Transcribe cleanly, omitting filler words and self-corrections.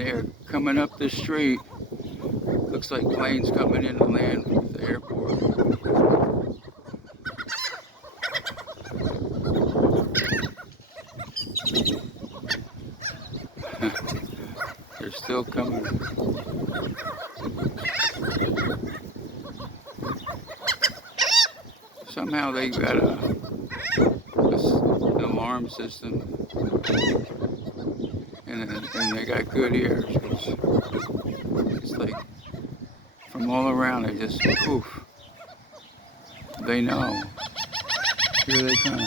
and they're coming up the street. Looks like planes coming in to land at the airport. They're still coming. Somehow they got an alarm system, and they got good ears. It's like from all around, they just poof. They know. Here they come.